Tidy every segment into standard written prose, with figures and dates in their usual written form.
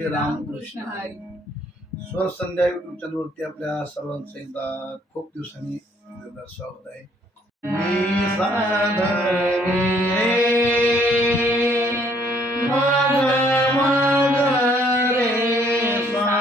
श्री रामकृष्ण हरी. स्वर संध्या युट्यूब चॅनलवरती आपल्या सर्वांचं एकदा खूप दिवसांनी स्वागत आहे. मी साधनी रे मग मग रे सा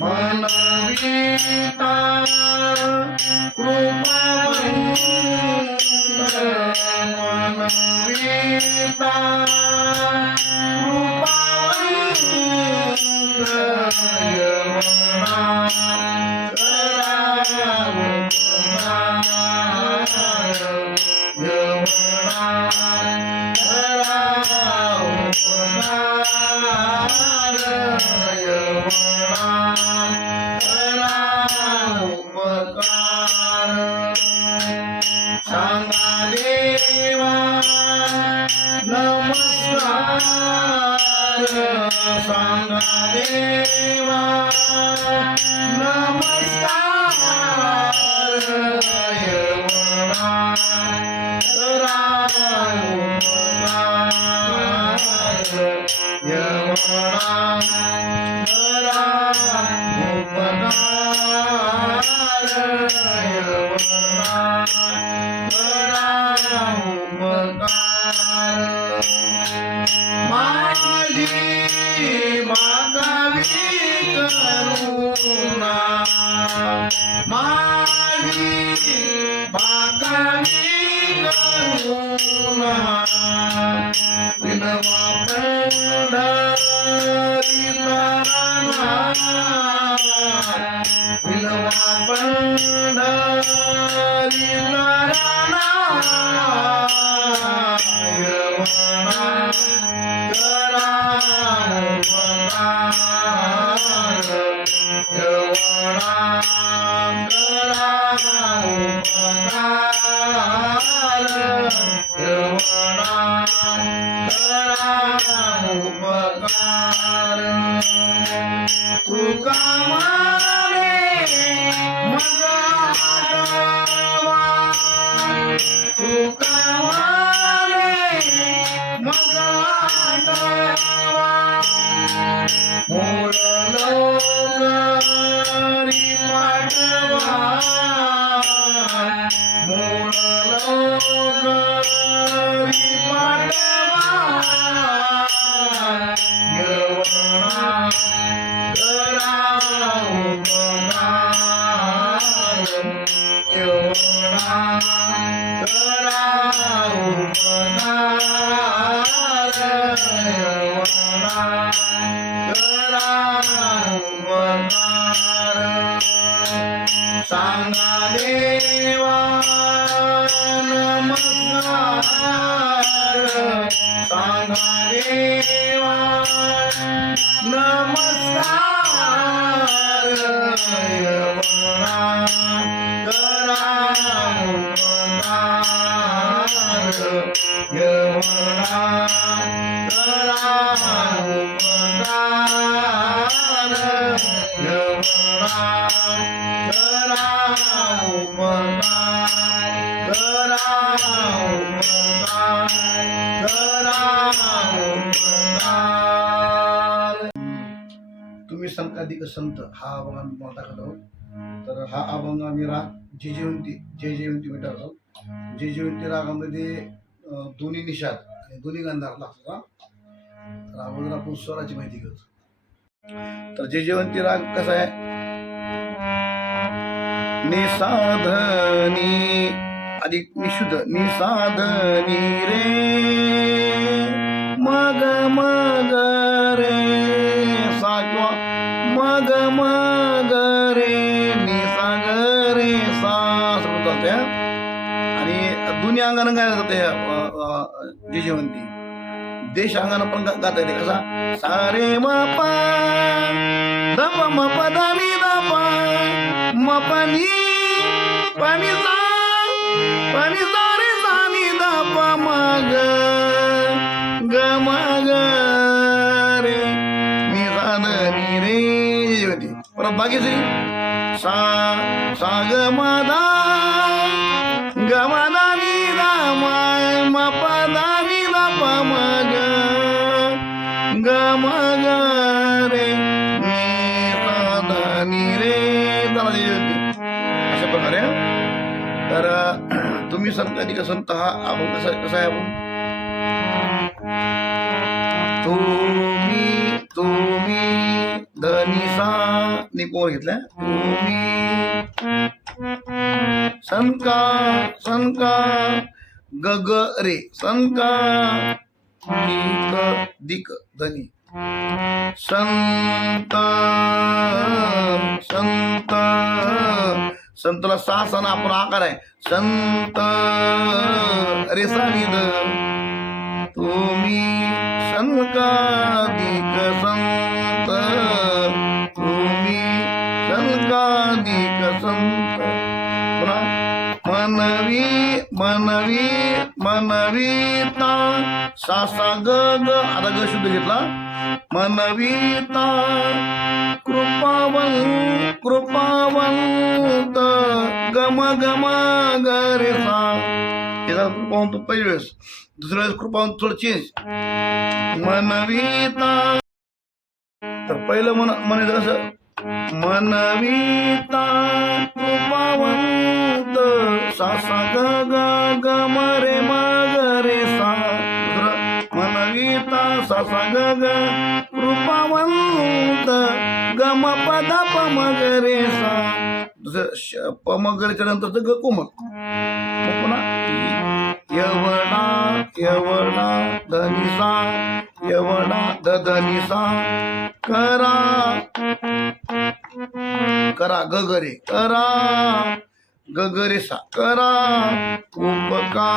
मनवीता कृपावंत मनवीता कृपावंत यमना सांगा देवा नमस्कार यमना सांगा देवा नमस्कार सांगा देवा नमस्कार यमना करा उपकार यमना करा उपकार यमना तुम्ही संकाधिक संत हा अभंग आम्ही तुम्हाला दाखवत आहोत. तर हा अभंग आम्ही राग जय जयवंती भेटत आहोत. जय जयवंती रागामध्ये दोन्ही निषाद आणि दोन्ही गांधार लागतात. तर अगोदर आपण स्वराची माहिती घेऊ. तर जय जयवंती राग कसा आहे? निसाधनी अधिक निशुद्ध निसाधनी रे मग मग रे सा किंवा मग मग रे निसा ग रे सा असं चालतंय. आणि दोन्ही अंगानं काय जाते जय जयवंती देश अंगानं पण गाता येते कसा सारे म प द प म प द नि द प म प नि प नि सा रे सा नि द प म ग ग म ग रे नि सा द नि रे होती. परत बाकीची सा सा ग म द ग म द नि द म प द नि द प म ग ग म ग रे नि सा द नि रे होती. अशा प्रकारे तर तुम्ही संत अधिक संत हा आपण कसा कसा आहे आपण तुम्ही तुम्ही धनिसा निकोर घेतलाय तुम्ही संका संका गग रे संका दिक दिक धनी संत संत संतला सहा सण आपण आकार आहे संत रे सानिद तुम्ही संकादिक संत तुम्ही संकादिक संत. पुन्हा मनवी मनवी मनवीता सा सा ग ग आता ग शुद्ध घेतला मनवीता कृपावंत कृपावंत गम गम गरे सा याचा कृपावंत पहिल्या वेळेस दुसऱ्या वेळेस कृपावंत थोडं चेंज मनवीता तर पहिलं म्हणायचं कसं मनवीता कृपावंत सा सा ग ग ग म रे म ग रे सा दुसरं मनवीता सा सा ग ग कृपावंत ग म प द प म ग रे सा दुसरं प म ग रेच्या नंतरचं ग कोमल पुन्हा यवना यवना धनिसा यवना द धनिसा करा करा गगरे करा गगरे सा करा उपका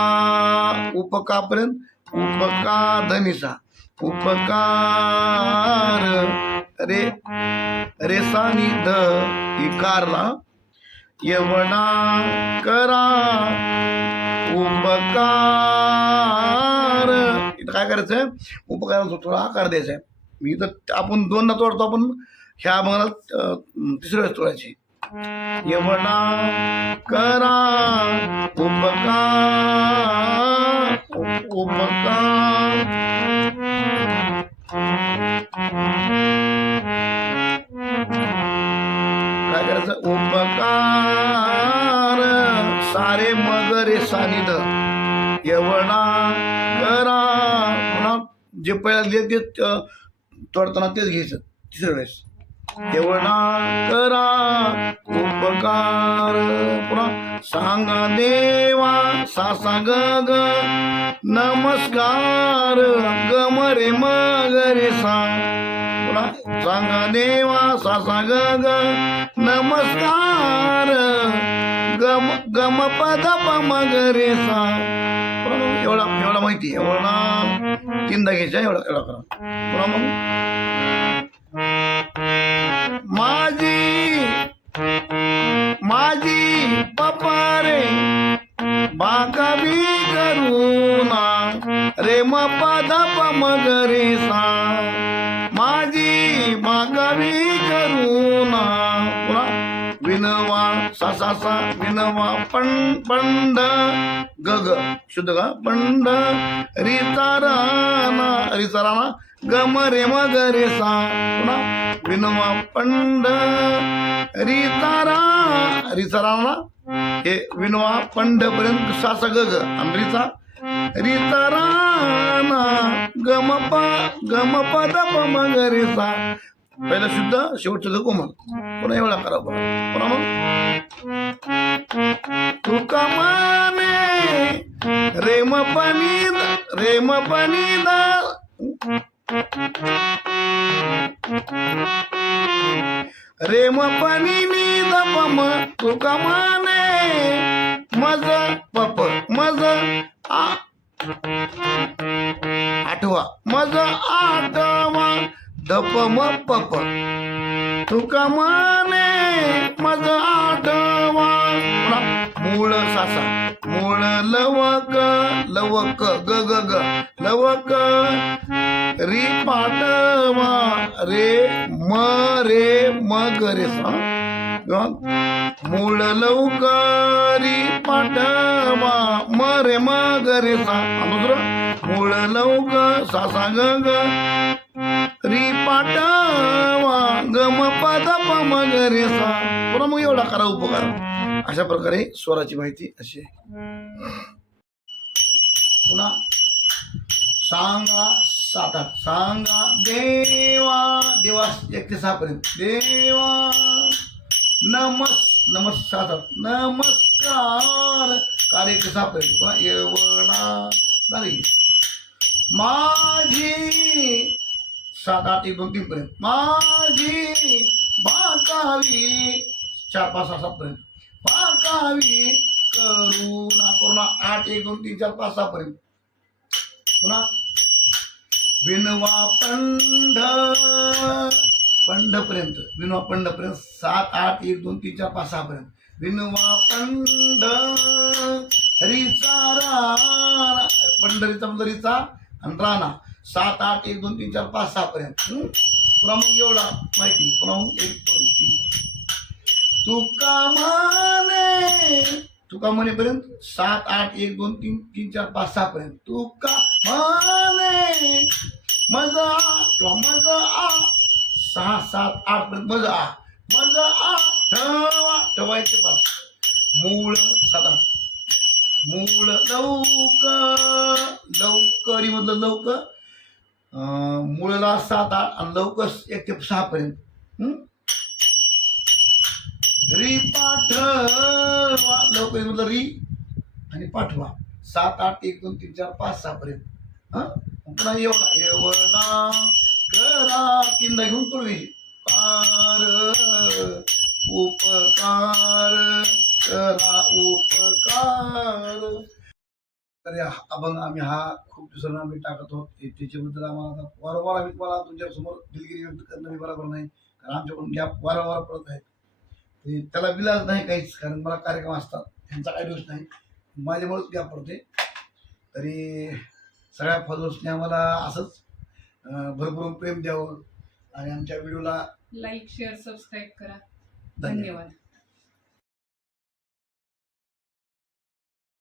उपका पर्यंत उपका धनिसा उपकार रे रेसा नि ध इकारला यवना करा उपकार इथं काय करायचंय उपकाराला थोडा आकार द्यायचा आहे. मी तर आपण दोनदा तोडतो आपण ह्या भागाला तिसऱ्या वेळेस तोडायची यवना करा उपकार उपकार काय करायचं उपकार सारे मगरे सानिध यवना करा पुन्हा जे पहिला ते तोडताना तेच घ्यायचं तिसऱ्या वेळेस यवना करा उपकार पुन्हा सांगा देवा सा सा ग ग नमस्कार ग म रे म ग रे सा पुन्हा सांगा देवा सा सा ग ग नमस्कार गम गम पद प म ग रे सा एवढा एवढा माहिती एवढा तीनदा घ्यायचा एवढा एवढा करा पुन्हा मग माझी माझी पप्पा रे बागावी करुणा रे म पद प म ग रे सा माझी बागावी करुणा पुन्हा विनवा सा सा सा विनवा पंड गग शुद्ध का पंड रिचाराना रिचाराना गम रे म ग रे सा पुन्हा विनवा पंड रिचारा रिचाराना हे विनवा पंड पर्यंत सा सा ग ग आणि रिचा रिचाराना गम प द प म ग रे सा पहिला शुद्ध शेवटचं ग कोमल पुन्हा एवढा करा बघा पुन्हा मग तुका माने रेम पनी द रेम पनी नी द पम तुका माने मज पप मज आ आठवा मज आठवा धप म पप तुका म्हणे मज आठवा मूळ सासा मूळ लवक लवक ग ग ग लवक री पाठवा रे म ग रे सा मूळ लवकरी पाठवा म रे म ग रे सा दुसरं मूळ लवक सा सा ग ग री पाठवा ग म पद प म ग रे सा पुन्हा मग एवढा करा उपकार. अशा प्रकारे स्वराची माहिती अशी आहे. पुन्हा सांगा 7-8 सांगा देवा देवा 1 ते 6 पर्यंत देवा नमस 7-8 नमस्कार कार्य 1 ते 6 पर्यंत पुन्हा एवढा झाली माझी 7-8 1 2 3 पर्यंत माझी बाकावी 4 5 6 7 पर्यंत बाकावी करुणा 8 1 2 3 4 5 6 पर्यंत पुन्हा विनवा पंढ पर्यंत विनवा पंढ पर्यंत 7 8 1 2 3 4 5 6 पर्यंत विनवा पंढ हरीचा राणा पंढरीचा पंढरीचा आणि राणा 7 8 1 2 3 4 5 6 पर्यंत पुन्हा मग एवढा माहिती पुन्हा मग 1 2 3 तुका म्हणेपर्यंत 7 8 1 2 3 3 4 5 6 पर्यंत तुका म्हणे मजा किंवा मजा आ 6 7 8 पर्यंत मजा आ ठेवायचे 5 मूळ 7 8 मूळ लवकरी मधलं लवक मूळला 7 8 आणि लवकर 1 ते 6 पर्यंत री पाठवा लवकर म्हटलं री आणि पाठवा 7 8 1 2 3 4 5 6 पर्यंत पुन्हा एवढा करा किंदा घेऊन तुळवी कार उपकार करा उपकार. तर अभंग आम्ही हा खूप दिवसांना आम्ही टाकत आहोत त्याच्याबद्दल आम्हाला वारंवार आम्ही तुम्हाला तुमच्यासमोर दिलगिरी व्यक्त करणं मी बरोबर नाही कारण आमच्याकडून गॅप वारंवार पडत आहेत. त्याला विलाज नाही काहीच कारण मला कार्यक्रम असतात त्यांचा काही दोष नाही माझ्यामुळेच गॅप पडते. तरी सगळ्या फॉलोअर्सने आम्हाला असंच भरभरून प्रेम द्यावं आणि आमच्या व्हिडिओला लाईक शेअर सबस्क्राईब करा. धन्यवाद.